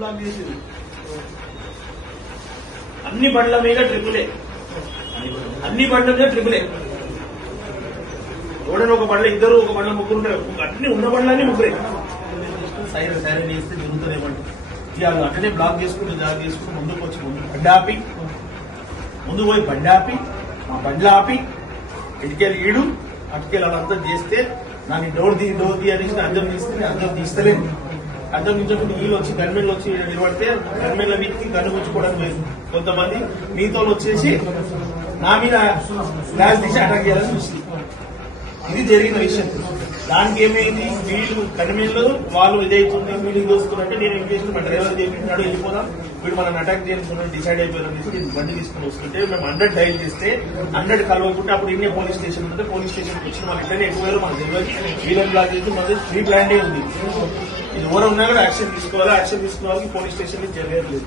Black చేసింది. అన్ని బండ్ల మీద ట్రిపులే, అన్ని బండ్ల మీద ట్రిపులే. ఎవడైనా ఒక బండ్ల ఇద్దరు, ఒక బండ్ల ముగ్గురు ఉంటారు. అన్ని ఉన్న బండ్లన్నీ ముగ్గురే. సైరన్ సైరన్ చేస్తే జరుగుతుందేమంటే ఇక అట్లనే బ్లాక్ చేసుకుంటూ జాగ్ చేసుకుంటూ ముందుకు వచ్చి బండి ఆపి, ముందు పోయి బండి ఆపి, మా బండ్లు ఆపి ఇటుకెళ్ళి ఈడు అటుకెళ్ళి అదంతా చేస్తే నాకు డోర్ తీ అనేసి అద్దం తీస్తే అద్దం తీస్తలేదు. అద్దం నుంచి నీళ్ళు వచ్చి గన్మెన్లు వచ్చి నిలబడితే గన్మెన్ల మీదకి గన్ను గుచ్చుకోవడానికి లేదు. కొంతమంది మీతో వచ్చేసి నా మీద గ్లాస్ తీసి అటాక్ చేయాలని చూస్తుంది. ఇది జరిగిన విషయం. దానికి ఏమైంది, వీళ్ళు కనిమిళ్ళు వాళ్ళు ఇదైతుంది, వీళ్ళు దోసుకున్నట్టే నేను ఇంకేషన్ మా డ్రైవర్ చేపించినాడు వెళ్ళిపోదాం, వీడు మనం అటాక్ చేయాలని డిసైడ్ అయిపోయారు అనేసి నేను బండి తీసుకుని వస్తుంటే మేము 100 డైల్ చేస్తే 100 కలవకుంటే అప్పుడు ఇన్నే పోలీస్ స్టేషన్ ఉంటే పోలీస్ స్టేషన్కి వచ్చిన వాళ్ళు ఇట్లనే ఎక్కువ మనకు తెలియదు. వీళ్ళని బ్లాక్ చేసి మనది ఫ్రీ ప్లాండే ఉంది. ఇది ఎవరు ఉన్నా కూడా యాక్షన్ తీసుకోవాలి. యాక్షన్ తీసుకున్న వాళ్ళకి పోలీస్ స్టేషన్ నుంచి జరగలేదు.